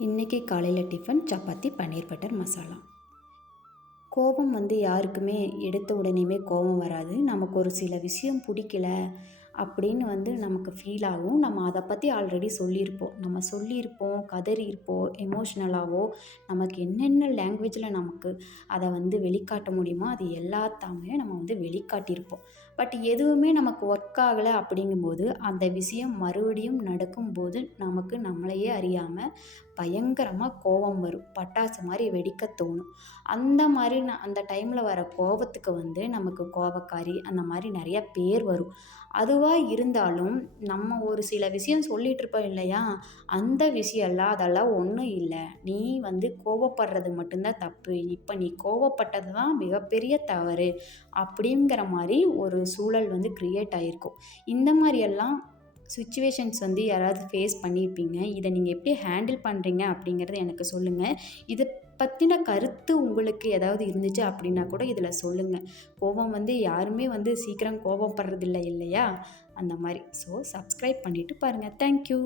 இன்றைக்கி காலையில் டிஃபன் சப்பாத்தி பன்னீர் பட்டர் மசாலா. கோபம் யாருக்குமே எடுத்த உடனேயுமே கோபம் வராது. நமக்கு ஒரு சில விஷயம் பிடிக்கல அப்படின்னு நமக்கு ஃபீல் ஆகும். நம்ம அதை பற்றி ஆல்ரெடி சொல்லியிருப்போம். நம்ம சொல்லியிருப்போம், கதறியிருப்போம், எமோஷ்னலாவோ நமக்கு என்னென்ன லாங்குவேஜில் நமக்கு அதை வெளிக்காட்ட முடியுமோ அது எல்லாத்தாமே நம்ம வெளிக்காட்டியிருப்போம். பட் எதுவுமே நமக்கு ஒர்க் ஆகலை அப்படிங்கும்போது அந்த விஷயம் மறுபடியும் நடக்கும்போது நமக்கு நம்மளையே அறியாமல் பயங்கரமாக கோபம் வரும். பட்டாசு மாதிரி வெடிக்க தோணும். அந்த மாதிரி அந்த டைமில் வர கோபத்துக்கு நமக்கு கோபக்காரி அந்த மாதிரி நிறைய பேர் வரும். அதுவாக இருந்தாலும் நம்ம ஒரு சில விஷயம் சொல்லிகிட்ருப்போம் இல்லையா, அந்த விஷயம்லாம் அதெல்லாம் ஒன்றும் இல்லை, நீ கோபப்படுறது மட்டும்தான் தப்பு, இப்போ நீ கோபப்பட்டது தான் மிகப்பெரிய தவறு அப்படிங்கிற மாதிரி ஒரு சூழல் க்ரியேட் ஆகிருக்கும். இந்த மாதிரியெல்லாம் சுச்சுவேஷன்ஸ் யாராவது ஃபேஸ் பண்ணியிருப்பீங்க. இதை நீங்கள் எப்படி ஹேண்டில் பண்ணுறீங்க அப்படிங்கிறத எனக்கு சொல்லுங்கள். இதை பற்றின கருத்து உங்களுக்கு ஏதாவது இருந்துச்சு அப்படின்னா கூட இதில் சொல்லுங்கள். கோபம் யாருமே சீக்கிரம் கோபப்படுறதில்லை இல்லையா, அந்த மாதிரி. ஸோ சப்ஸ்கிரைப் பண்ணிவிட்டு பாருங்கள். தேங்க்யூ.